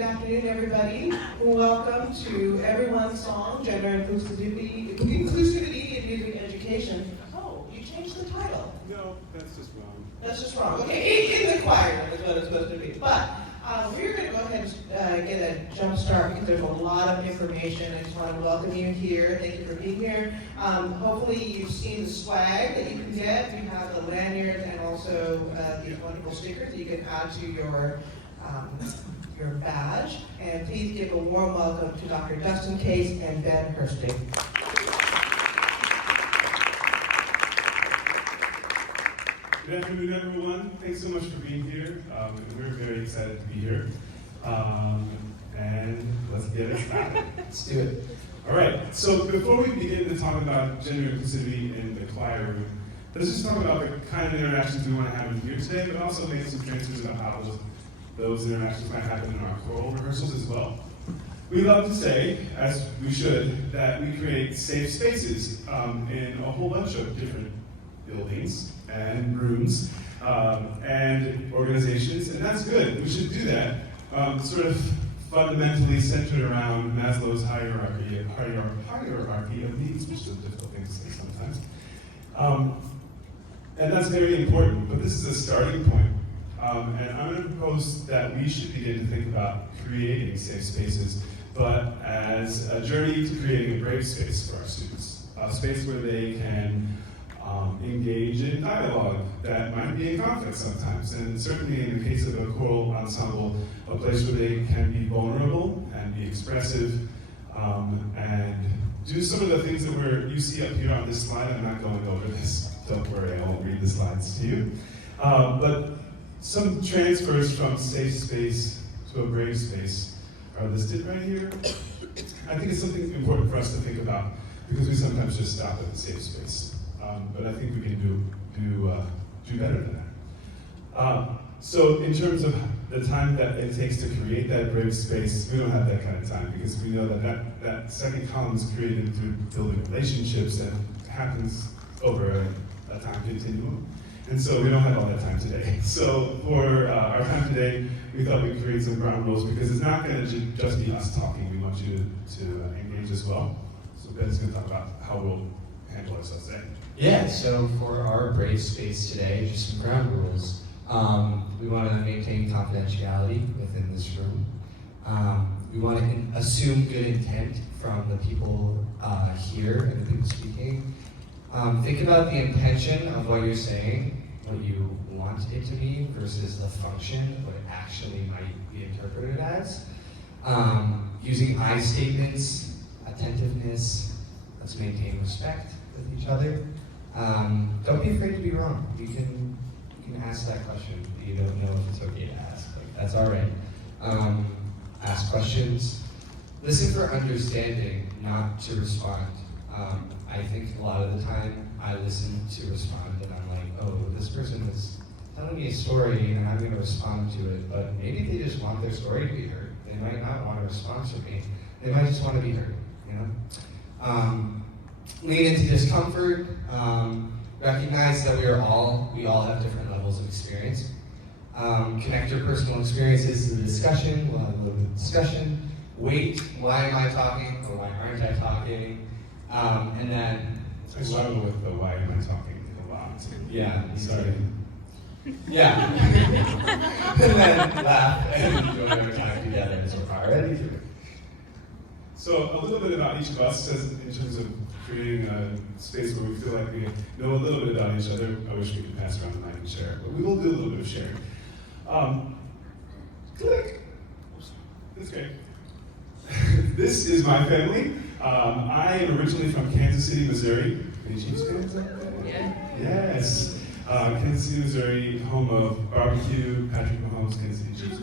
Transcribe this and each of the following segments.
good afternoon, everybody. Welcome to Everyone's Song, Gender Inclusivity in Music Education. Oh, you changed the title. No, that's just wrong. That's just wrong. Okay, in the choir is what it's supposed to be. But we're going to go ahead and get a jump start because there's a lot of information. I just want to welcome you here. Thank you for being here. Hopefully you've seen the swag that you can get. We have the lanyards and also these wonderful stickers that you can add to your badge. And please give a warm welcome to Dr. Dustin Case and Ben Herstig. Good afternoon, everyone. Thanks so much for being here. We're very excited to be here. And let's get it started. Let's do it. All right, so before we begin to talk about gender inclusivity in the choir room, let's just talk about the kind of interactions we want to have in here today, but also make some transfers about how those interactions might happen in our choral rehearsals as well. We love to say, as we should, that we create safe spaces in a whole bunch of different buildings and rooms and organizations, and that's good. We should do that. Sort of fundamentally centered around Maslow's hierarchy of needs, which is a difficult thing to say sometimes. And that's very important, but this is a starting point. And I'm going to propose that we should begin to think about creating safe spaces, but as a journey to creating a brave space for our students, a space where they can engage in dialogue that might be in conflict sometimes, and certainly in the case of a choral ensemble, a place where they can be vulnerable and be expressive and do some of the things that you see up here on this slide. I'm not going over this, don't worry, I won't read the slides to you. But some transfers from safe space to a brave space are listed right here. I think it's something important for us to think about because we sometimes just stop at the safe space. But I think we can do better than that. So in terms of the time that it takes to create that brave space, we don't have that kind of time because we know that second column is created through building relationships and happens over a time continuum. And so we don't have all that time today. So for our time today, we thought we'd create some ground rules because it's not going to just be us talking. We want you to engage as well. So Ben's going to talk about how we'll handle ourselves today. Yeah, so for our brave space today, just some ground rules. We want to maintain confidentiality within this room. We want to assume good intent from the people here and the people speaking. Think about the intention of what you're saying, what you want it to be, versus the function, what it actually might be interpreted as. Using I statements, attentiveness, let's maintain respect with each other. Don't be afraid to be wrong. You can ask that question that you don't know if it's okay to ask. Like, that's all right. Ask questions. Listen for understanding, not to respond. I think a lot of the time I listen to respond and I'm like, oh, this person is telling me a story and I'm going to respond to it, but maybe they just want their story to be heard. They might not want a response from me. They might just want to be heard, you know? Lean into discomfort. Recognize that we all have different levels of experience. Connect your personal experiences to the discussion. We'll have a little bit of discussion. Wait, why am I talking or why aren't I talking? And then I struggle with the why am I talking a lot. Yeah, Sorry. Yeah. And then laugh and enjoy our time together. So far, ready to it. So a little bit about each of us as in terms of creating a space where we feel like we know a little bit about each other. I wish we could pass around the mic and share, but we will do a little bit of sharing. Click. That's great. This is my family. I am originally from Kansas City, Missouri. Any Chiefs fans out there? Yeah. Yes. Kansas City, Missouri, home of barbecue, Patrick Mahomes, Kansas City Chiefs.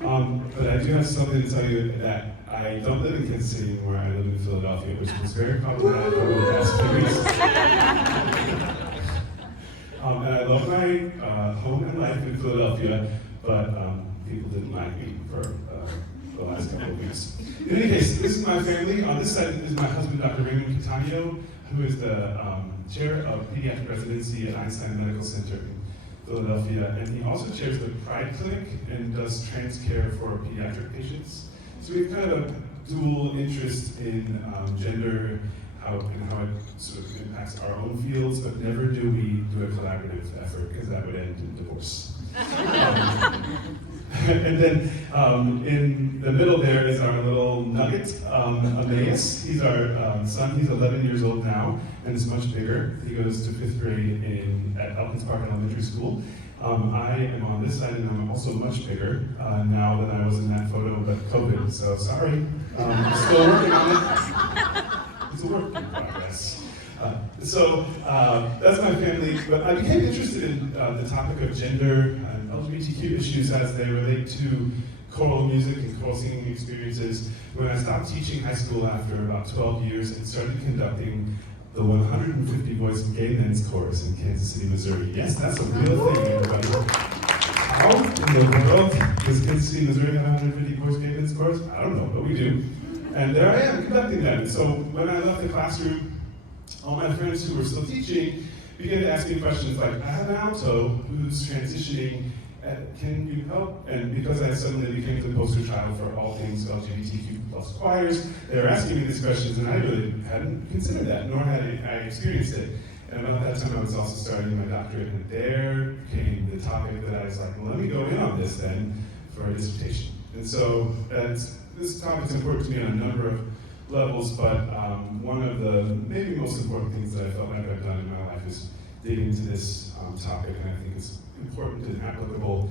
But I do have something to tell you that I don't live in Kansas City anymore. I live in Philadelphia, which was very problematic over the past few weeks. And I love my home and life in Philadelphia, but people didn't like me for the last couple of weeks. In any case, this is my family. On this side is my husband, Dr. Raymond Catania, who is the chair of pediatric residency at Einstein Medical Center in Philadelphia, and he also chairs the Pride Clinic and does trans care for pediatric patients. So we have kind of a dual interest in gender, how it sort of impacts our own fields, but never do we do a collaborative effort, because that would end in divorce. And then in the middle there is our little nugget, Emmaus. He's our son. He's 11 years old now and is much bigger. He goes to 5th grade at Elkins Park Elementary School. I am on this side and I'm also much bigger now than I was in that photo, but COVID, so sorry. Still working on it. It's a work in progress. So that's my family, but I became interested in the topic of gender and LGBTQ issues as they relate to choral music and choral singing experiences when I stopped teaching high school after about 12 years and started conducting the 150 voice gay men's chorus in Kansas City, Missouri. Yes, that's a real thing, everybody. How in the world does Kansas City, Missouri have 150 voice gay men's chorus? I don't know, but we do. And there I am conducting that. And so when I left the classroom, all my friends who were still teaching began to ask me questions like, I have an alto who's transitioning, can you help? And because I suddenly became the poster child for all things LGBTQ plus choirs, they were asking me these questions and I really hadn't considered that, nor had I experienced it. And about that time I was also starting my doctorate, and there came the topic that I was like, well, let me go in on this then for a dissertation. And so this topic's important to me on a number of levels, but one of the maybe most important things that I felt like I've done in my life is digging into this topic, and I think it's important and applicable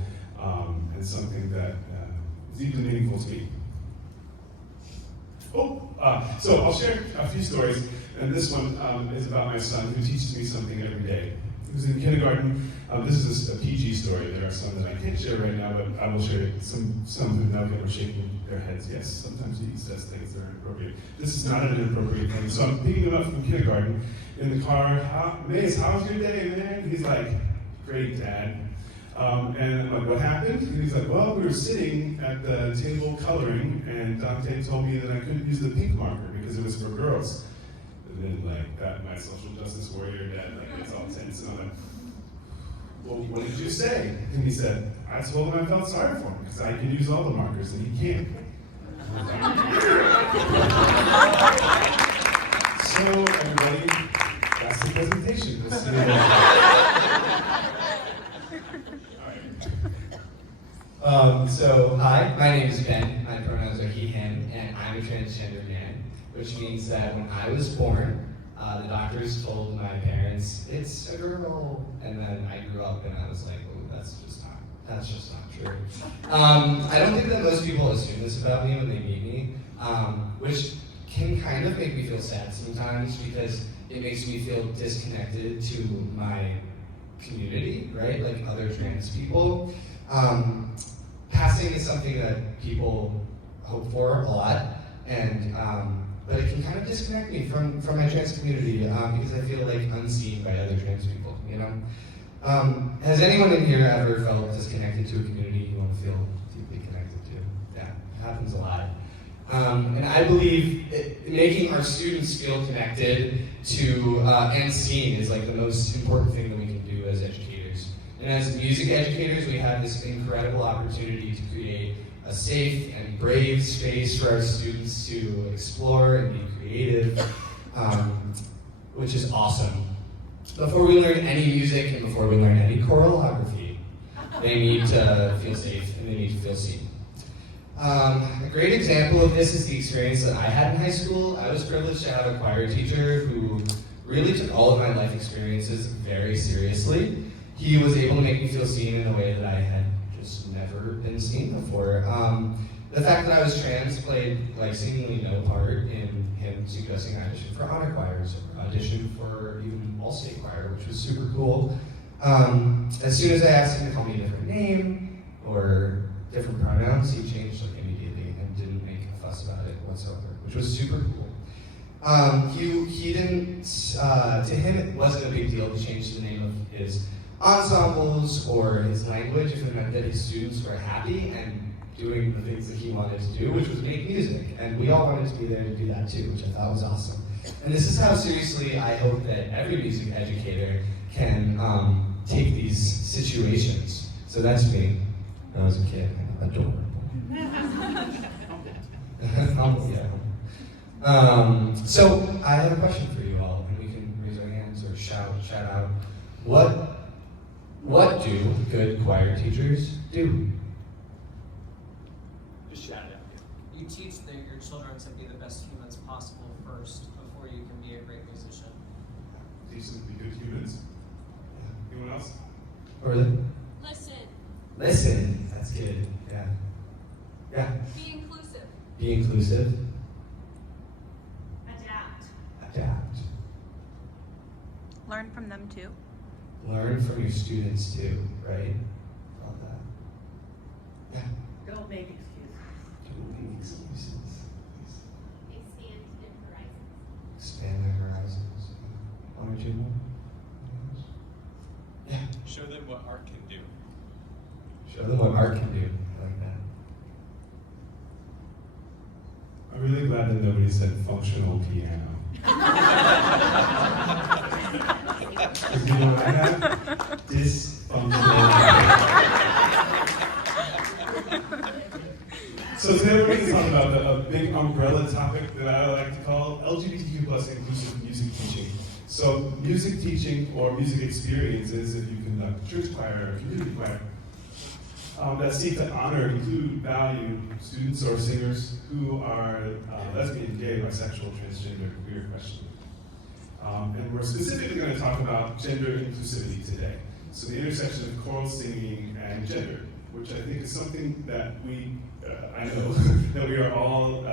and something that is deeply meaningful to me. So I'll share a few stories, and this one is about my son who teaches me something every day. He was in kindergarten. This is a PG story. There are some that I can't share right now, but I will share some who now get are shaking their heads. Yes, sometimes he says things that are inappropriate. This is not an inappropriate thing. So I'm picking him up from kindergarten in the car. Mace, how was your day, man? He's like, great, Dad. And I'm like, what happened? And he's like, well, we were sitting at the table coloring, and Dante told me that I couldn't use the pink marker because it was for girls. And then, like, that, my social justice warrior dad, like, gets all tense, and I'm like, well, what did you say? And he said, I told him I felt sorry for him because I can use all the markers and he can't. So, everybody, that's the presentation. We'll see you So, hi, my name is Ben. My pronouns are he, him, and I'm a transgender man, which means that when I was born, the doctors told my parents, it's a girl, and then I grew up and I was like, oh, that's just not true. I don't think that most people assume this about me when they meet me, which can kind of make me feel sad sometimes because it makes me feel disconnected to my community, right? Like other trans people. Passing is something that people hope for a lot, and but it can kind of disconnect me from my trans community because I feel like unseen by other trans people, you know? Has anyone in here ever felt disconnected to a community you want to feel deeply connected to? Yeah, it happens a lot. And I believe making our students feel connected to and seen is like the most important thing that we can do as educators. And as music educators, we have this incredible opportunity to create a safe and brave space for our students to explore and be creative, which is awesome. Before we learn any music and before we learn any choreography, they need to feel safe and they need to feel seen. A great example of this is the experience that I had in high school. I was privileged to have a choir teacher who really took all of my life experiences very seriously. He was able to make me feel seen in a way that I had just never been seen before. The fact that I was trans played like seemingly no part in him suggesting I audition for honor choirs or audition for even all-state choir, which was super cool. As soon as I asked him to call me a different name or different pronouns, he changed like immediately and didn't make a fuss about it whatsoever, which was super cool. He didn't, to him it wasn't a big deal to change the name of his ensembles or his language if it meant that his students were happy and doing the things that he wanted to do, which was make music. And we all wanted to be there to do that too, which I thought was awesome. And this is how seriously I hope that every music educator can take these situations. So that's me. When I was a kid, adorable. Humble, yeah. So I have a question for you all, and we can raise our hands or shout out. What do good choir teachers do? Just shout it out. You teach your children to be the best humans possible first before you can be a great musician. Teach them to be good humans. Anyone else? Or the Listen. listen. That's good. Yeah. Yeah. Be inclusive. Be inclusive. Adapt. Adapt. Learn from them too. Learn from your students too, right? Love that. Yeah. Don't make excuses. Don't make excuses. Expand their horizons. Expand their horizons. One or two more? Yeah. Show them what art can do. Show them what art can do. I like that. I'm really glad that nobody said functional piano. Because you know what I have? Dysfunctional piano. So today we're going to talk about a big umbrella topic that I like to call LGBTQ plus inclusive music teaching. So music teaching or music experiences, if you conduct church choir or community choir, that seek to honor, include, value students or singers who are lesbian, gay, bisexual, transgender, queer, questioning. And we're specifically going to talk about gender inclusivity today. So the intersection of choral singing and gender, which I think is something that I know, that we are all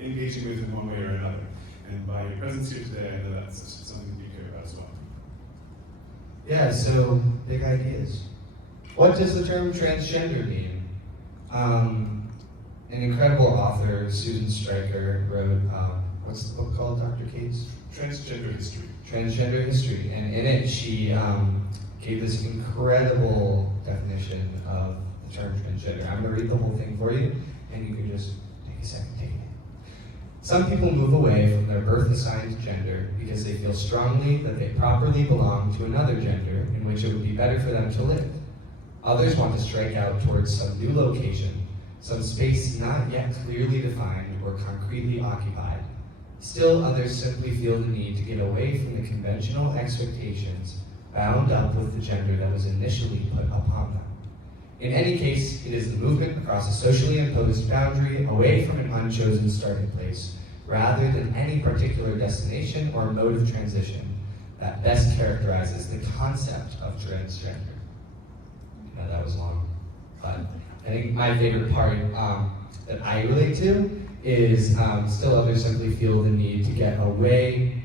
engaging with in one way or another. And by your presence here today, I know that's something you care about as well. Yeah, so big ideas. What does the term transgender mean? An incredible author, Susan Stryker, wrote, what's the book called, Dr. Cates? Transgender history. Transgender History. And in it, she gave this incredible definition of the term transgender. I'm going to read the whole thing for you, and you can just take a second, take it in. Some people move away from their birth-assigned gender because they feel strongly that they properly belong to another gender in which it would be better for them to live. Others want to strike out towards some new location, some space not yet clearly defined or concretely occupied. Still, others simply feel the need to get away from the conventional expectations bound up with the gender that was initially put upon them. In any case, it is the movement across a socially imposed boundary away from an unchosen starting place, rather than any particular destination or mode of transition, that best characterizes the concept of transgender. Now that was long, but I think my favorite part that I relate to is still others simply feel the need to get away.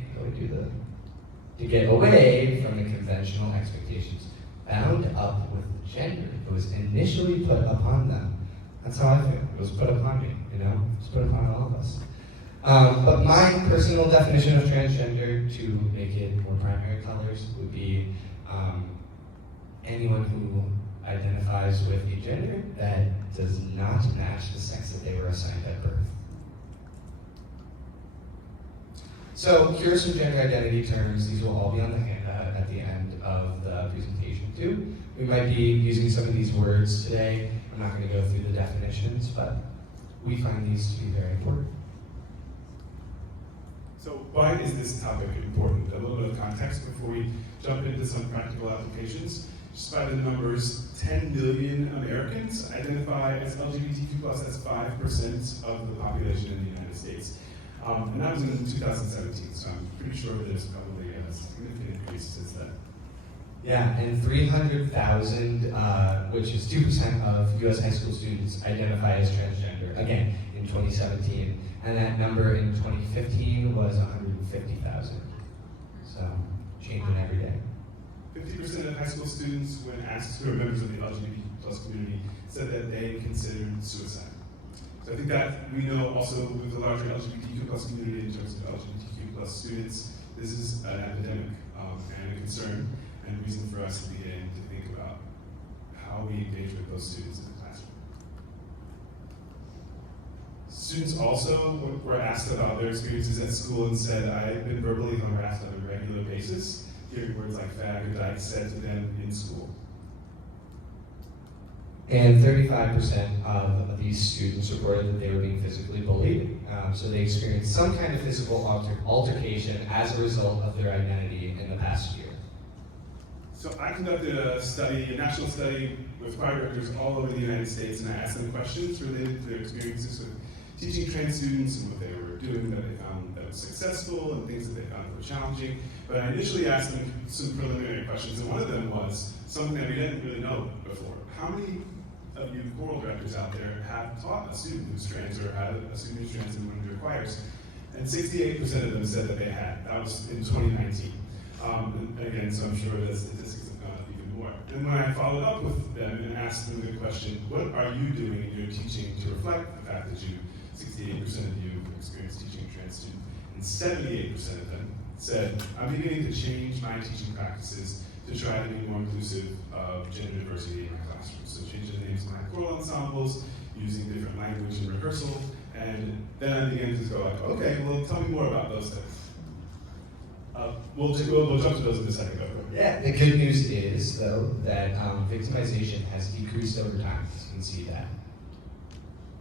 To get away from the conventional expectations bound up with the gender that was initially put upon them. That's how I feel. It was put upon me, you know? It was put upon all of us. But my personal definition of transgender, to make it more primary colors, would be anyone who identifies with a gender that does not match the sex that they were assigned at birth. So here are some gender identity terms. These will all be on the handout at the end of the presentation too. We might be using some of these words today. I'm not going to go through the definitions, but we find these to be very important. So why is this topic important? A little bit of context before we jump into some practical applications. Just by the numbers, 10 million Americans identify as LGBTQ+, that's 5% of the population in the United States. And that was in 2017, so I'm pretty sure there's probably a significant increase since then. Yeah, and 300,000, which is 2% of US high school students, identify as transgender, again, in 2017. And that number in 2015 was 150,000. So, changing every day. 50% of high school students, when asked who are members of the LGBT+ community, said that they considered suicide. So I think that we know also with the larger LGBTQ+ community in terms of LGBTQ+ students, this is an epidemic and a concern and a reason for us to begin to think about how we engage with those students in the classroom. Students also were asked about their experiences at school and said, I've been verbally harassed on a regular basis hearing words like fag or dyke said to them in school. And 35% of these students reported that they were being physically bullied. So they experienced some kind of physical altercation as a result of their identity in the past year. So I conducted a national study with choir directors all over the United States, and I asked them questions related to their experiences with teaching trans students and what they were doing that they found that was successful and things that they found that were challenging. But I initially asked them some preliminary questions, and one of them was something that we didn't really know before. How many of you choral directors out there have taught a student who's trans or had a student who's trans in one of your choirs? And 68% of them said that they had. That was in 2019. And again, so I'm sure the statistics have gone up even more. And when I followed up with them and asked them the question, what are you doing in your teaching to reflect the fact that 68% of you experienced teaching a trans student, and 78% of them said, I'm beginning to change my teaching practices to try to be more inclusive of gender diversity in my classroom. So changing the names of my choral ensembles, using different language in rehearsal, and then I began to go like, okay, well, tell me more about those things. We'll jump to those in a second. Yeah, the good news is, though, that victimization has decreased over time. You can see that.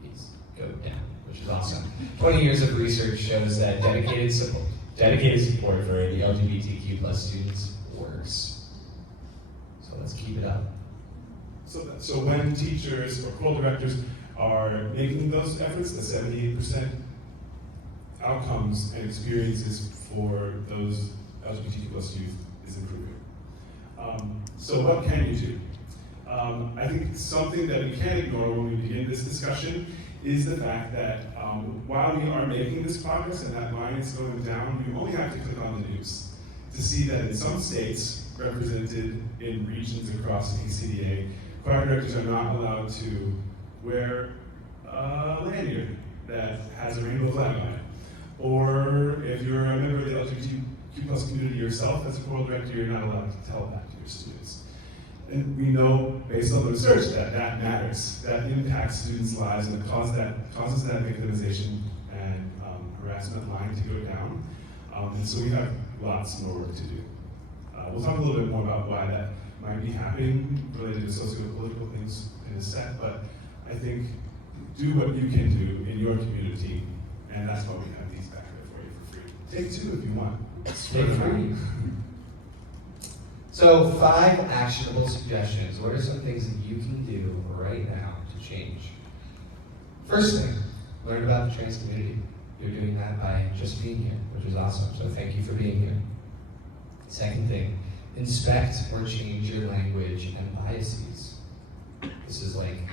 It's go down, which is awesome. 20 years of research shows that dedicated support for the LGBTQ plus students works. So let's keep it up. So when teachers or choral directors are making those efforts, the 78% outcomes and experiences for those LGBTQ plus youth is improving. So what can you do? I think something that we can't ignore when we begin this discussion is the fact that while we are making this progress and that line is going down, you only have to click on the news to see that in some states, represented in regions across the ACDA, choir directors are not allowed to wear a lanyard that has a rainbow flag on it. Or if you're a member of the LGBTQ plus community yourself as a choral director, you're not allowed to tell that to your students. And we know, based on the research, that that matters. That impacts students' lives and causes that victimization and harassment line to go down. And so we have lots more work to do. We'll talk a little bit more about why that might be happening related to socio-political things in a sec, but I think do what you can do in your community, and that's why we have these back there for you for free. Take 2 if you want. Take 3. So 5 actionable suggestions. What are some things that you can do right now to change? First thing, learn about the trans community. You're doing that by just being here, which is awesome. So thank you for being here. Second thing, inspect or change your language and biases. This is like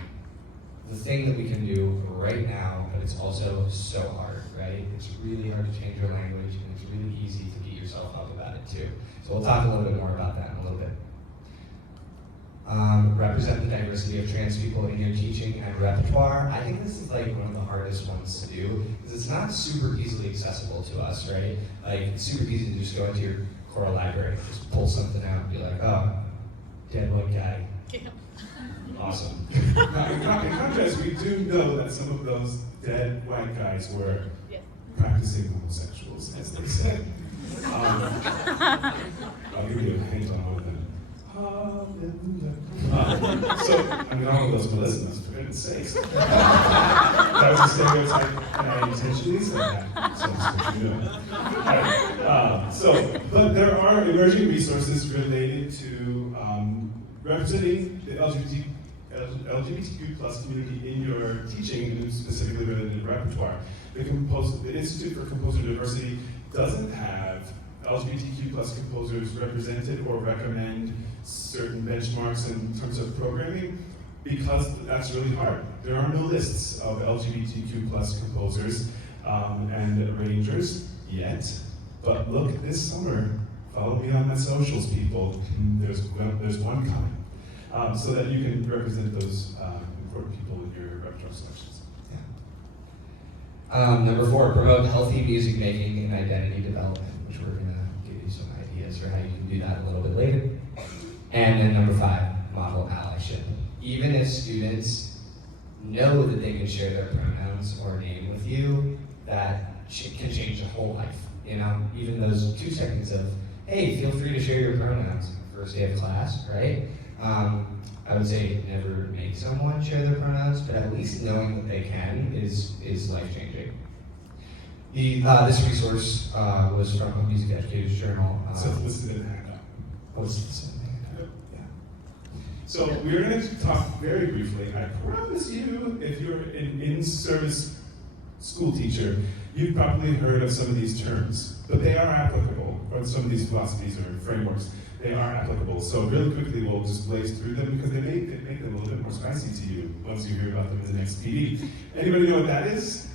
the thing that we can do right now, but it's also so hard, right? It's really hard to change your language, and it's really easy to beat yourself up about it too. So we'll talk a little bit more about that in a little bit. Represent the diversity of trans people in your teaching and repertoire. I think this is like one of the hardest ones to do, because it's not super easily accessible to us, right? Like, it's super easy to just go into your choral library, just pull something out and be like, oh, dead white guy. Awesome. Now, in contrast, we do know that some of those dead white guys were practicing homosexuals, as they said. I'll give you a hint on one of them. Hallelujah. So, I mean, all of those Melismas, for goodness sakes. That was a stereotype, and I intentionally said that, so you know. But there are emerging resources related to representing the LGBTQ plus community in your teaching, and specifically related to repertoire. The Institute for Composer Diversity doesn't have LGBTQ plus composers represented or recommend certain benchmarks in terms of programming, because that's really hard. There are no lists of LGBTQ plus composers and arrangers yet, but look this summer. Follow me on my socials, people. There's one coming, so that you can represent those important people in your repertoire selections. Yeah. Number 4, promote healthy music making and identity development, which we're going to give you some ideas for how you can do that a little bit later. And then number 5, model allyship. Even if students know that they can share their pronouns or name with you, that can change their whole life. You know, even those 2 seconds of hey, feel free to share your pronouns on the first day of class, right? I would say never make someone share their pronouns, but at least knowing that they can is life-changing. This resource was from a Music Educators Journal. So it's listed in the handout. What's this? Yeah. So we're going to talk very briefly. I promise you, if you're an in-service school teacher, you've probably heard of some of these terms, but they are applicable, or some of these philosophies or frameworks. They are applicable. So really quickly, we'll just blaze through them because they make them a little bit more spicy to you once you hear about them in the next PD. Anybody know what that is?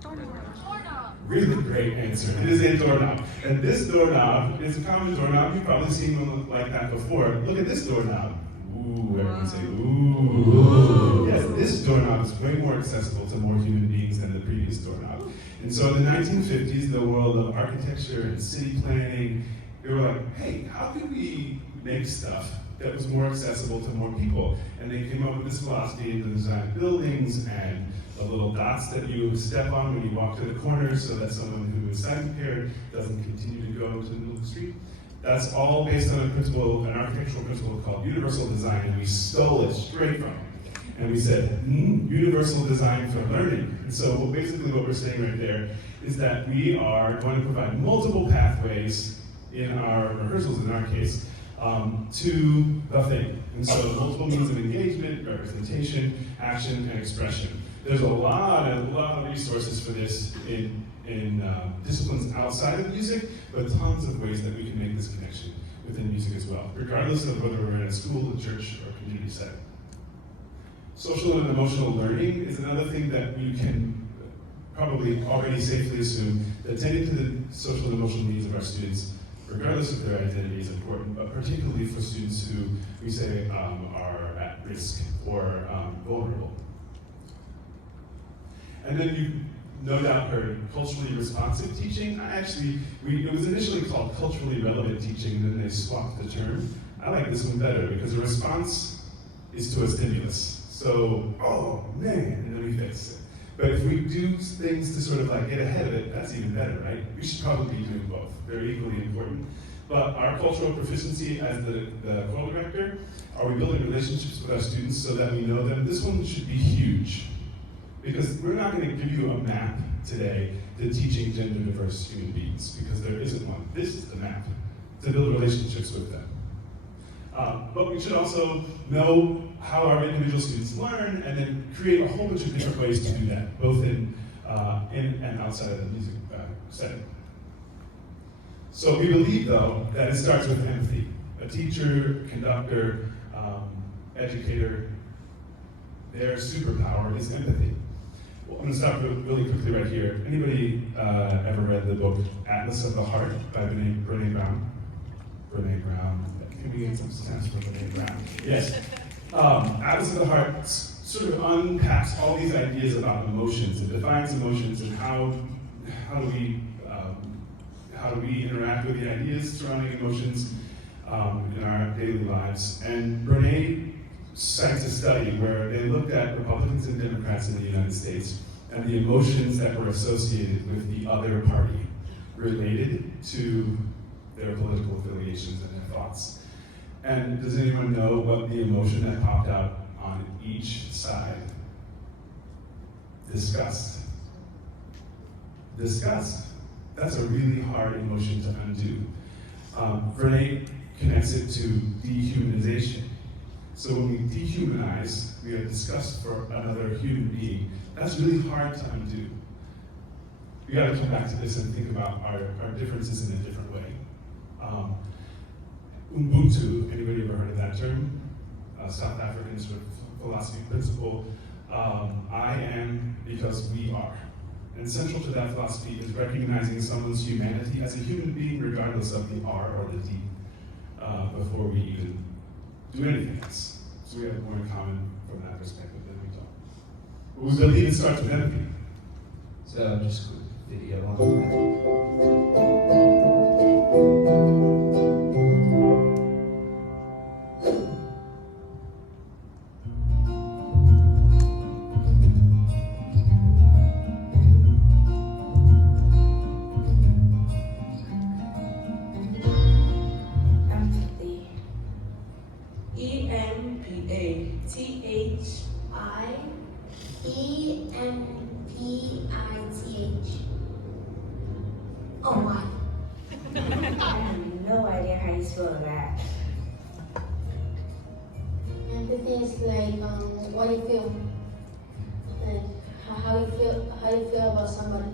Doorknob. Really great answer. It is a doorknob. And this doorknob is a common doorknob. You've probably seen one like that before. Look at this doorknob. Ooh, everyone say, ooh. Yes, this doorknob is way more accessible to more human beings than the previous doorknob. And so in the 1950s, the world of architecture and city planning, they were like, hey, how could we make stuff that was more accessible to more people? And they came up with this philosophy in the design of buildings and the little dots that you step on when you walk to the corner so that someone who is sight impaired doesn't continue to go to the middle of the street. That's all based on a principle, an architectural principle called universal design, and we stole it straight from it. And we said, universal design for learning. And so basically what we're saying right there is that we are going to provide multiple pathways in our rehearsals, in our case, to the thing. And so multiple means of engagement, representation, action, and expression. There's a lot of resources for this in disciplines outside of music, but tons of ways that we can make this connection within music as well, regardless of whether we're in a school, a church, or community setting. Social and emotional learning is another thing that you can probably already safely assume that tending to the social and emotional needs of our students, regardless of their identity, is important, but particularly for students who we say are at risk or vulnerable. And then you no doubt heard culturally responsive teaching. It was initially called culturally relevant teaching, and then they swapped the term. I like this one better because a response is to a stimulus. So, oh man, and then we fix it. But if we do things to sort of like get ahead of it, that's even better, right? We should probably be doing both. They're equally important. But our cultural proficiency as the choral director, are we building relationships with our students so that we know them? This one should be huge. Because we're not going to give you a map today to teaching gender diverse human beings, because there isn't one. This is the map to build relationships with them. But we should also know how our individual students learn, and then create a whole bunch of different ways to do that, both in and outside of the music setting. So we believe, though, that it starts with empathy. A teacher, conductor, educator, their superpower is empathy. Well, I'm going to stop really quickly right here. Anybody ever read the book Atlas of the Heart by Brene Brown? Brene Brown. Can we get some stamps for Brene Brown? Yes. Atlas of the Heart sort of unpacks all these ideas about emotions and defines emotions and how do we interact with the ideas surrounding emotions in our daily lives. And Brene cites a study where they looked at Republicans and Democrats in the United States and the emotions that were associated with the other party related to their political affiliations and their thoughts. And does anyone know what the emotion that popped out on each side? Disgust. Disgust. That's a really hard emotion to undo. Brene connects it to dehumanization. So when we dehumanize, we have disgust for another human being. That's really hard to undo. We got to come back to this and think about our differences in a different way. Ubuntu, anybody ever heard of that term? South African sort of philosophy principle. I am because we are. And central to that philosophy is recognizing someone's humanity as a human being, regardless of the R or the D, before we even do anything else. So we have more in common from that perspective than we don't. But we believe it starts with empathy. So just a quick video on that. Oh my. I have no idea how you spell that. Empathy is like what you feel, like how you feel about somebody.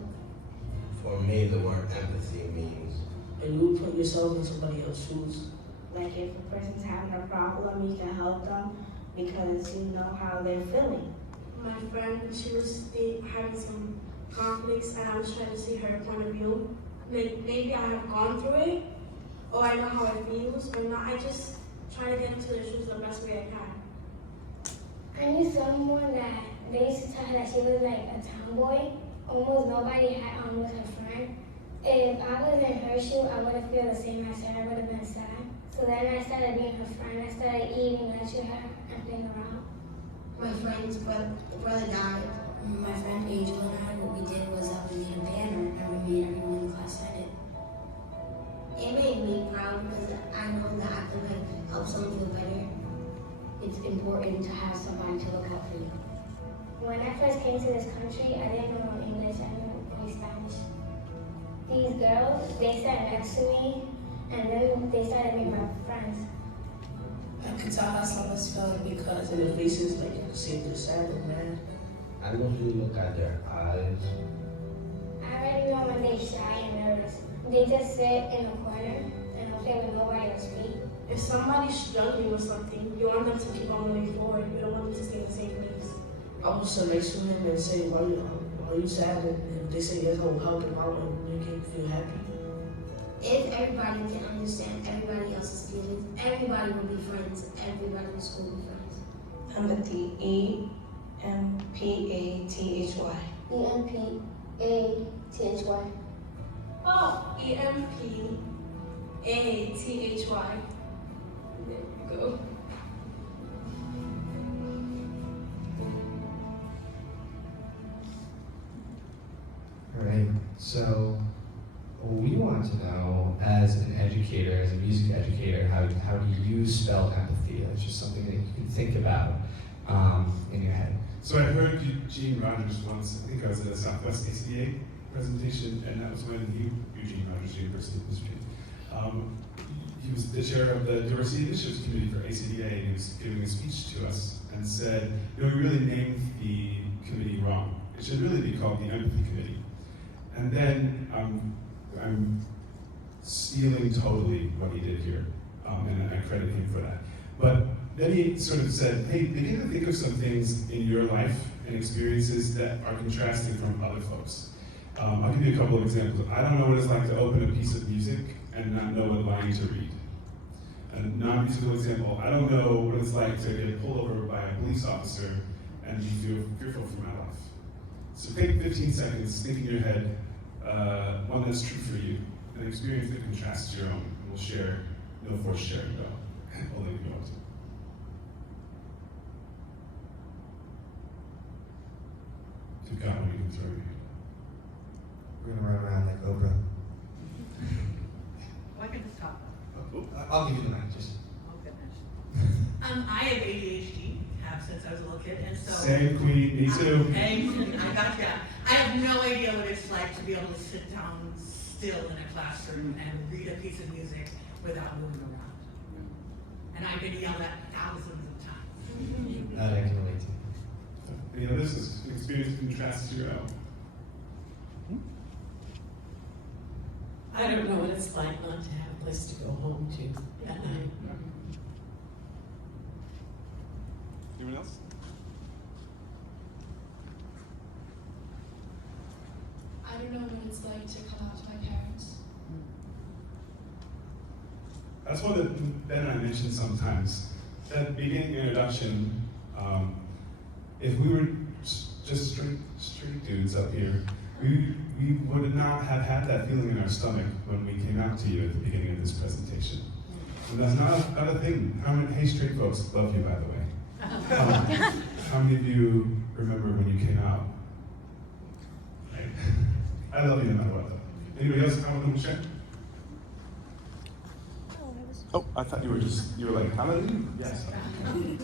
For me, the word empathy means And you put yourself in somebody else's shoes. Like if a person's having a problem, you can help them because you know how they're feeling. My friend, she was having some conflicts and I was trying to see her point of view. Like maybe I have gone through it or I know how it feels, but not, I just try to get into their shoes the best way I can. I knew someone that they used to tell her that she was like a tomboy. Almost nobody was her friend. If I was in her shoe, I wouldn't feel the same as her. I would have been sad. So then I started being her friend. I started eating lunch with her and playing around. My friend's brother died. My friend Angel and I, what we did was we made a banner and we made everyone in the class sign it. It made me proud because I know that I can help someone feel better. It's important to have somebody to look out for you. When I first came to this country, I didn't know English. I didn't know Spanish. These girls, they sat next to me and then they started being my friends. I could tell how someone's feeling because in their faces, like you can see if they're sad or mad. I mostly look at their eyes. I already know when they're shy and nervous. They just sit in a corner and okay with nobody to speak. If somebody's struggling with something, you want them to keep on moving forward. You don't want them to stay in the same place. I will sit next to him and say, why you sad? And if they say yes, I will help them out and make him feel happy. If everybody can understand everybody else's feelings, everybody will be friends. Everybody in school will be friends. Empathy, E-M-P-A-T-H-Y. EMPATHY. Oh, EMPATHY. There you go. All right, so we want to know, as an educator, as a music educator, how do you spell empathy? That's just something that you can think about in your head. So I heard Eugene Rogers once, I think I was at a Southwest ACDA presentation, and that was when Eugene Rogers, University of Michigan, he was the chair of the Diversity Initiatives Committee for ACDA, and he was giving a speech to us and said, we really named the committee wrong. It should really be called the Empathy Committee. And then I'm stealing totally what he did here, and I credit him for that. But then he sort of said, hey, begin to think of some things in your life and experiences that are contrasting from other folks. I'll give you a couple of examples. I don't know what it's like to open a piece of music and not know what line to read. A non-musical example, I don't know what it's like to get pulled over by a police officer and be fearful for my life. So take 15 seconds, think in your head, one that's true for you, an experience that contrasts your own. And we'll share, no force sharing though, only if you want to. If you've got one, you can throw your hand. We're gonna run around like Oprah. I can just talk. I'll give you the mic, just. Oh goodness. I have ADHD, have since I was a little kid, and so. Same queen, me too. I got ya. I have no idea what it's like to be able to sit down still in a classroom and read a piece of music without moving around. And I've been yelled at thousands of times. That I can relate to. Any others? Is an experience that contrasts your own? I don't know what it's like not to have a place to go home to at night. Anyone else? I don't know what it's like to come out to my parents. That's one that Ben and I mentioned sometimes. That beginning introduction, if we were just straight dudes up here, we would not have had that feeling in our stomach when we came out to you at the beginning of this presentation. And that's not a thing. Hey, straight folks, love you, by the way. How many of you remember when you came out? Right? I love you no matter what, though. Anybody else have a share? Oh, I thought you were like, hallelujah? Yes. I'm a member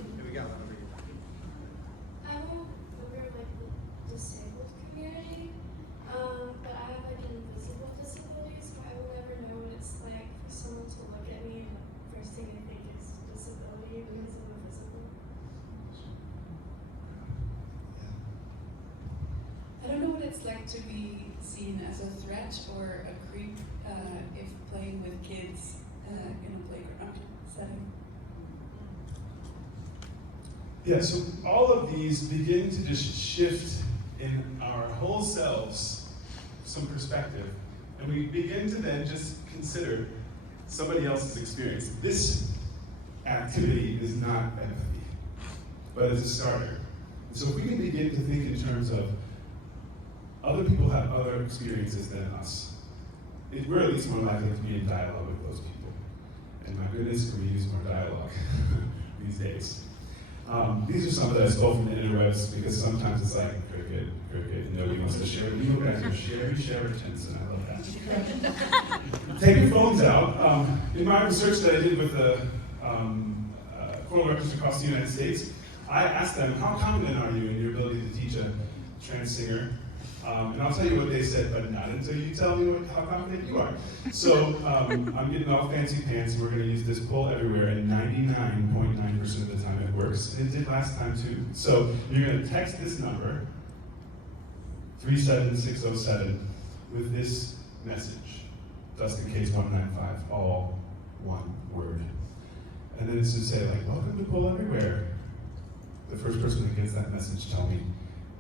of the disabled community, but I have invisible disabilities. it's like to be seen as a threat or a creep if playing with kids in a playground setting? Yeah, so all of these begin to just shift in our whole selves some perspective, and we begin to then just consider somebody else's experience. This activity is not empathy, but it's a starter. And so if we can begin to think in terms of other people have other experiences than us, we're at least more likely to be in dialogue with those people. And my goodness, can we use more dialogue these days? These are some that I stole from the interwebs because sometimes it's like, cricket, nobody wants to share. You guys are Sheritons, and I love that. Take your phones out. In my research that I did with the choral directors across the United States, I asked them, how confident are you in your ability to teach a trans singer? And I'll tell you what they said, but not until you tell me how confident you are. So I'm getting all fancy pants, and we're going to use this poll everywhere, and 99.9% of the time it works. And it did last time too. So you're going to text this number, 37607, with this message, Dustin Case 195, all one word. And then it's to say, like, welcome to Poll Everywhere. The first person that gets that message, tell me.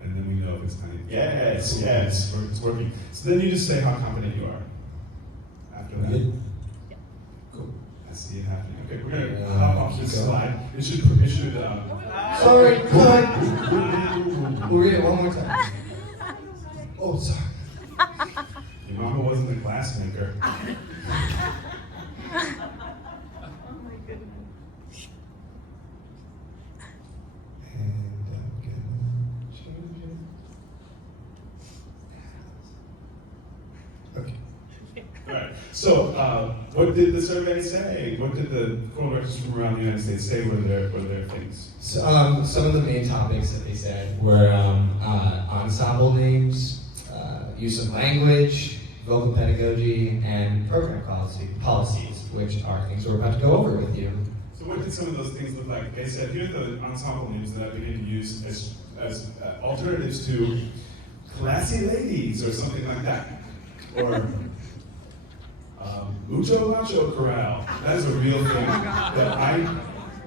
And then we know if it's kind of, yes, it's working. So then you just say how confident you are. After that. Yeah. Cool. I see it happening. Okay, we're going to hop off this slide. It should Sorry, what? We'll read it one more time. Oh, sorry. Your mama wasn't a glass maker. Oh my goodness. And I'm gonna change it. Okay. All right. So, what did the survey say? What did the choral directors from around the United States say were their things? So, some of the main topics that they said were ensemble names, use of language, vocal pedagogy, and program policies, which are things we're about to go over with you. So what did some of those things look like? They said, here's the ensemble names that I begin to use as alternatives to classy ladies or something like that. Or Mucho Macho Corral. That is a real thing that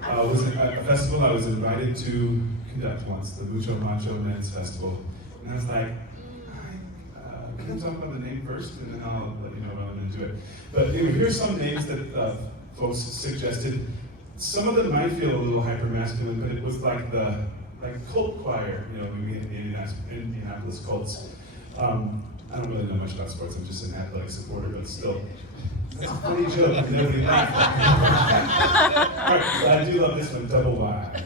I was at a festival I was invited to conduct once, the Mucho Macho Men's Festival. And I was like, can I talk about the name first, and then I'll let you know when I'm going to do it. But anyway, here's some names that folks suggested. Some of them might feel a little hyper-masculine, but it was like the cult choir, we made in the Indianapolis Colts. I don't really know much about sports, I'm just an athletic supporter, but still. That's a funny joke, and nobody laughed. All right, but I do love this one, Double Y.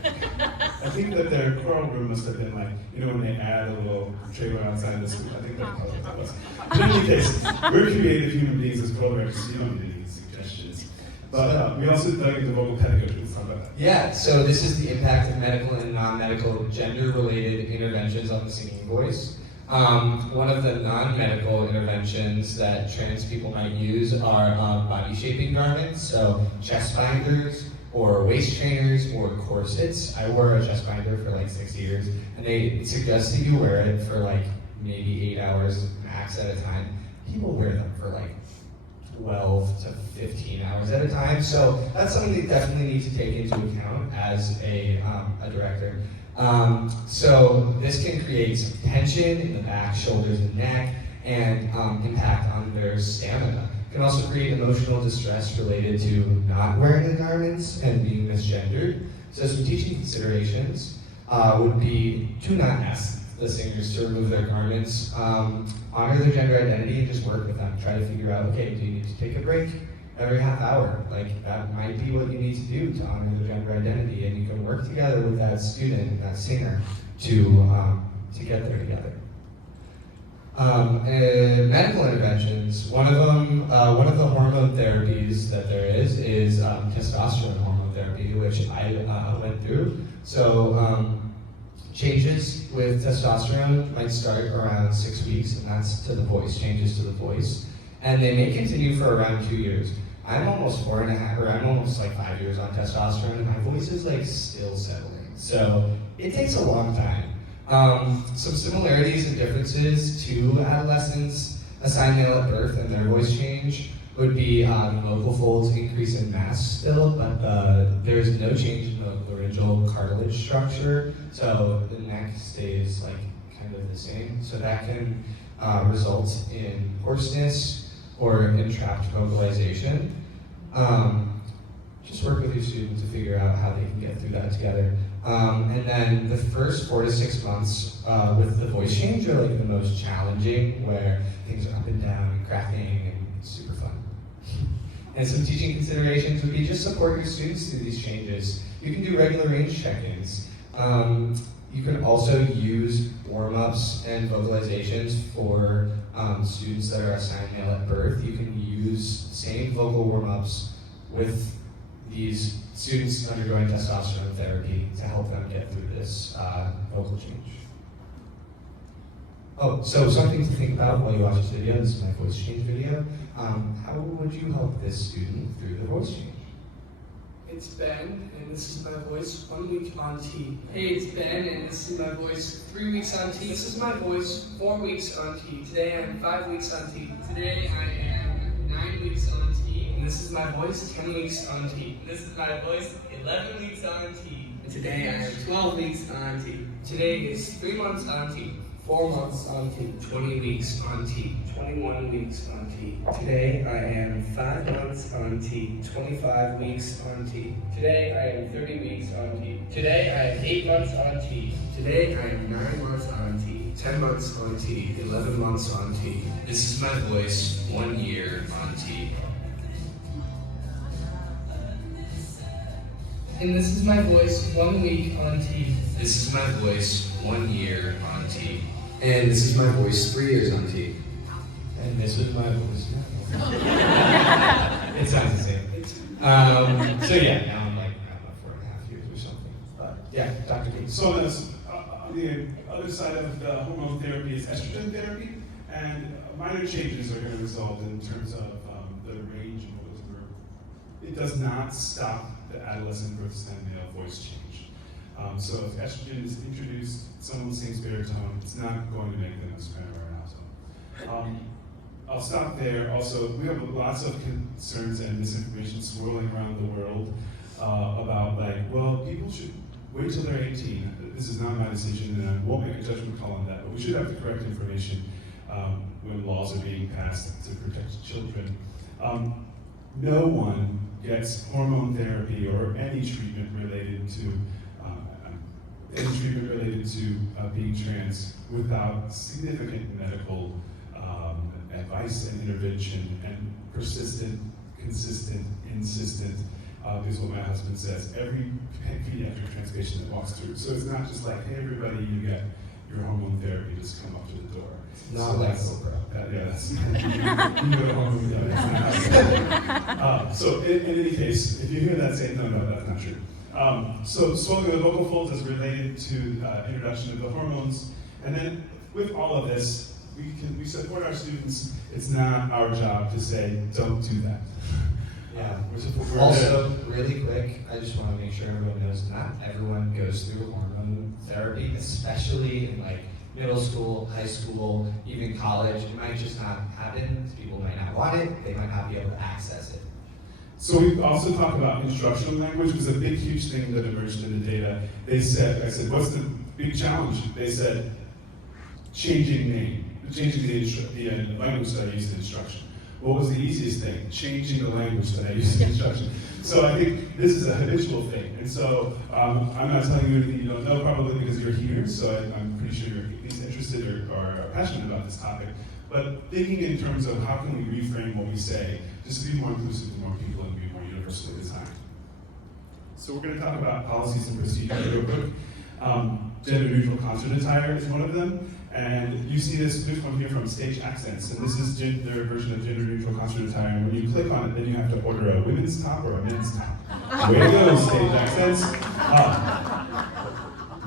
I think that their choral room must have been like, when they add a little trailer outside the school. I think that's what that was. But in any case, we're creative human beings as choral directors, so you don't need any suggestions. But we also dug into vocal pedagogy. Let's talk about that. Yeah, so this is the impact of medical and non-medical gender-related interventions on the singing voice. One of the non-medical interventions that trans people might use are body shaping garments, so chest binders, or waist trainers, or corsets. I wore a chest binder for like 6 years, and they suggest that you wear it for like maybe 8 hours max at a time. People wear them for like 12 to 15 hours at a time, so that's something they definitely need to take into account as a director. So this can create some tension in the back, shoulders, and neck, and impact on their stamina. It can also create emotional distress related to not wearing the garments and being misgendered. So some teaching considerations would be to not ask the singers to remove their garments, honor their gender identity, and just work with them. Try to figure out, okay, do you need to take a break every half hour? Like, that might be what you need to do to honor their gender identity, and you can work together with that student, that singer, to get there together. Medical interventions. One of the hormone therapies that there is testosterone hormone therapy, which I went through. So changes with testosterone might start around 6 weeks, and that's to the voice, changes to the voice, and they may continue for around 2 years. I'm almost 4.5, or I'm almost like 5 years on testosterone, and my voice is like still settling. So it takes a long time. Some similarities and differences to adolescents assigned male at birth and their voice change would be vocal folds increase in mass still, but there's no change in the laryngeal cartilage structure, so the neck stays like kind of the same. So that can result in hoarseness or entrapped vocalization. Just work with your students to figure out how they can get through that together. And then the first 4 to 6 months with the voice change are like the most challenging, where things are up and down and cracking and it's super fun. And some teaching considerations would be just support your students through these changes. You can do regular range check-ins. You can also use warm-ups and vocalizations for students that are assigned male at birth. You can use the same vocal warm-ups with these students undergoing testosterone therapy to help them get through this vocal change. Oh, so something to think about while you watch this video. This is my voice change video. How would you help this student through the voice change? It's Ben, and this is my voice 1 week on T. Hey, it's Ben, and this is my voice 3 weeks on T. This is my voice 4 weeks on T. Today I am 5 weeks on T. Today I am 9 weeks on T. And this is my voice 10 weeks on T. This is my voice 11 weeks on T. And today I am 12 weeks on T. Today is 3 months on T. 4 months on T. 20 weeks on T. 21 weeks on T. Today I am 5 months on T. 25 weeks on T. Today I am 30 weeks on T. Today I am 8 months on T. Today I am 9 months on T. 10 months on T. 11 months on T. This is my voice 1 year on T. And this is my voice 1 week on T. This is my voice 1 year on T. And this is my voice 3 years on T. And this is my voice. It sounds the same. So yeah, now I'm like, I don't know, 4.5 years or something. But yeah, Dr. King. So on the other side of the hormone therapy is estrogen therapy, and minor changes are going to result in terms of the range of what it does not stop the adolescent birth and male voice change. So if estrogen is introduced, someone will sing baritone, it's not going to make them a soprano or an alto. I'll stop there. Also, we have lots of concerns and misinformation swirling around the world about like, well, people should wait till they're 18. This is not my decision, and I won't make a judgment call on that, but we should have the correct information when laws are being passed to protect children. No one gets hormone therapy or any treatment related to being trans without significant medical advice and intervention and persistent, consistent, insistent. Is what my husband says. Every pediatric trans patient that walks through. So it's not just like, hey, everybody, you get your hormone therapy, just come up to the door. Not so like Oprah. Yeah, that's you go to hormone therapy. So in any case, if you hear that, say, no, that's not true. So swelling of the vocal folds is related to introduction of the hormones. And then with all of this, we support our students. It's not our job to say, don't do that. Yeah. Also, really quick, I just want to make sure everyone knows not everyone goes through hormone therapy, especially in like middle school, high school, even college. It might just not happen. People might not want it. They might not be able to access it. So we also talk about instructional language. It was a big, huge thing that emerged in the data. I said, what's the big challenge? They said, changing the language that I use in instruction. What was the easiest thing? Changing the language that I use in instruction. So I think this is a habitual thing. And so I'm not telling you anything you don't know, probably because you're here. So I'm pretty sure you're at least interested or passionate about this topic. But thinking in terms of how can we reframe what we say, just to be more inclusive to more people and be more universally designed. So we're going to talk about policies and procedures real quick. Gender-neutral concert attire is one of them. And you see this one here from Stage Accents, and this is their version of gender-neutral concert attire. And when you click on it, then you have to order a women's top or a men's top. Way to go, Stage Accents.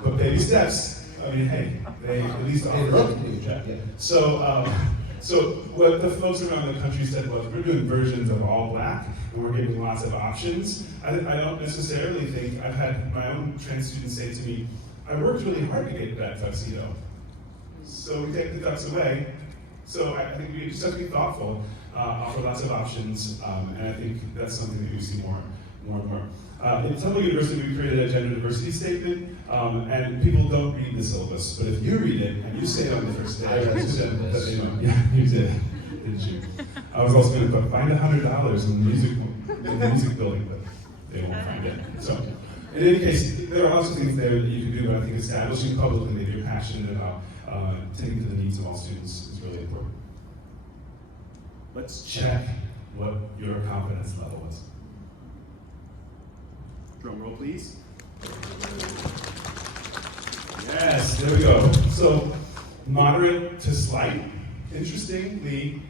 But baby steps. I mean, hey, they at least offer a new job. So what the folks around the country said was, we're doing versions of all black, and we're giving lots of options. I don't necessarily think, I've had my own trans students say to me, I worked really hard to get that tuxedo. So we take the tux away. So I think we just have to be thoughtful, offer lots of options, and I think that's something that we see more and more. In Temple University, we created a gender diversity statement, and people don't read the syllabus, but if you read it, and you say it on the first day, to them that they know, yeah, you did, didn't you? I was also going to put, find $100 in the music building, but they won't find it. So, in any case, there are lots of things there that you can do, but I think establishing publicly that you're passionate about tending to the needs of all students is really important. Let's check what your confidence level is. Drum roll, please. Yes, there we go. So, moderate to slight. Interestingly,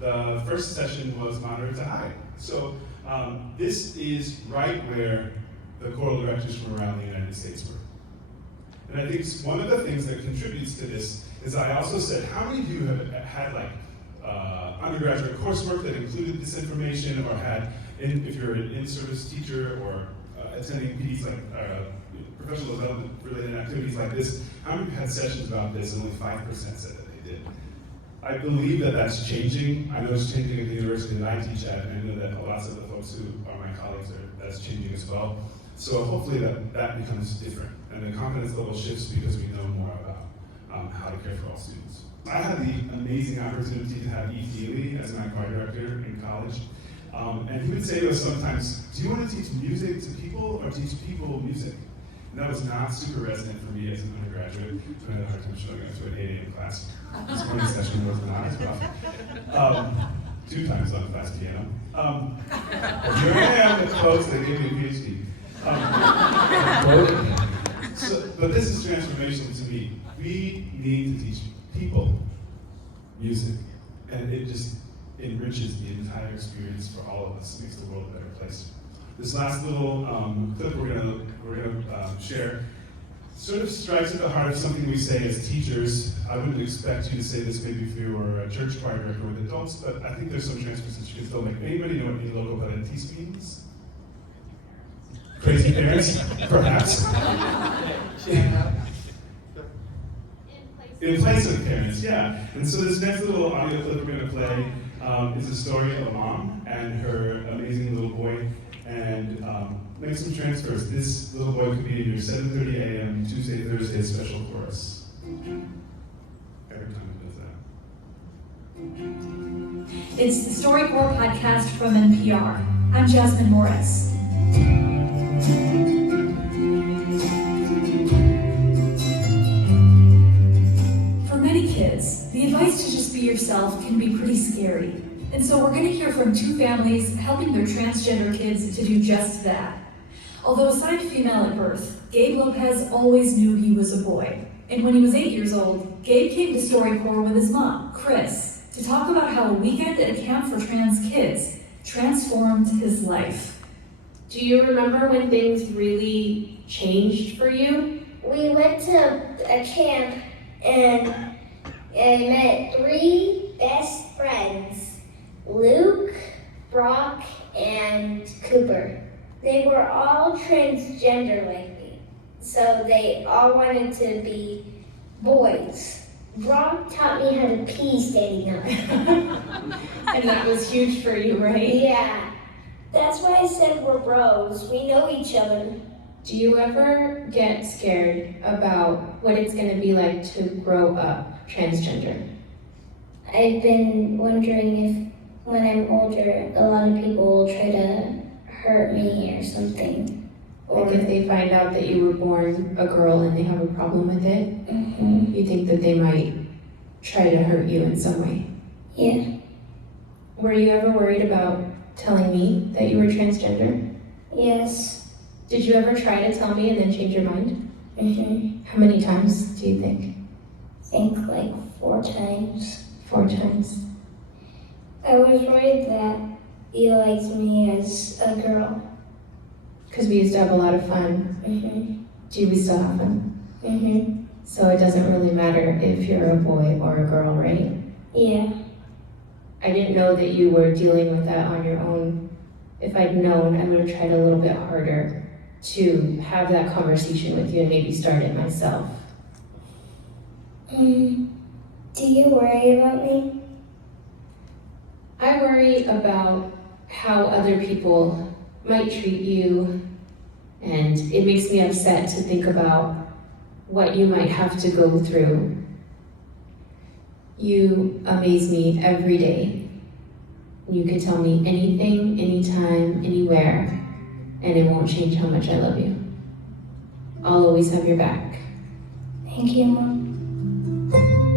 the first session was moderate to high. So, this is right where the choral directors from around the United States were. And I think one of the things that contributes to this is I also said, how many of you have had like undergraduate coursework that included this information, or had, if you're an in-service teacher or attending PDs like professional development related activities like this, how many had sessions about this, and only 5% said that they did. I believe that that's changing. I know it's changing at the university that I teach at, and I know that lots of the folks who are my colleagues that's changing as well. So hopefully that becomes different, and the confidence level shifts because we know more about how to care for all students. I had the amazing opportunity to have E. Feely as my choir director in college, and he would say to us sometimes, do you want to teach music to people or teach people music? And that was not super resonant for me as an undergraduate. I had a hard time showing up to an 8 a.m. class. This morning session was not as rough. 2 times on class piano. Here I am with folks that gave me a PhD. But this is transformational to me. We need to teach people music, and it just enriches the entire experience for all of us, makes the world a better place. This last little clip we're gonna share sort of strikes at the heart of something we say as teachers. I wouldn't expect you to say this maybe if you were a church choir director with adults, but I think there's some transfers that you can still make. Anybody know what locoparentis means? Crazy parents, perhaps? In place of parents, yeah. And so this next little audio clip we're going to play is a story of a mom and her amazing little boy, and make some transfers. This little boy could be in your 7:30 a.m. Tuesday, Thursday special chorus. Every time it does that. It's the StoryCorps podcast from NPR. I'm Jasmine Morris. For many kids, the advice to just be yourself can be pretty scary. And so we're going to hear from 2 families helping their transgender kids to do just that. Although assigned female at birth, Gabe Lopez always knew he was a boy. And when he was 8 years old, Gabe came to StoryCorps with his mom, Chris, to talk about how a weekend at a camp for trans kids transformed his life. Do you remember when things really changed for you? We went to a camp and I met 3 best friends, Luke, Brock, and Cooper. They were all transgender like me, so they all wanted to be boys. Brock taught me how to pee standing up. And that was huge for you, right? Yeah. That's why I said we're bros. We know each other. Do you ever get scared about what it's going to be like to grow up transgender? I've been wondering if when I'm older, a lot of people will try to hurt me or something. Or like if they find out that you were born a girl and they have a problem with it, you think that they might try to hurt you in some way? Yeah. Were you ever worried about telling me that you were transgender? Yes. Did you ever try to tell me and then change your mind? How many times do you think? I think like 4 times. 4 times. I was worried that he liked me as a girl. Because we used to have a lot of fun. Do we still have fun? So it doesn't really matter if you're a boy or a girl, right? Yeah. I didn't know that you were dealing with that on your own. If I'd known, I would have tried a little bit harder to have that conversation with you and maybe start it myself. Do you worry about me? I worry about how other people might treat you, and it makes me upset to think about what you might have to go through. You amaze me every day. You can tell me anything, anytime, anywhere, and it won't change how much I love you. I'll always have your back. Thank you, Mom.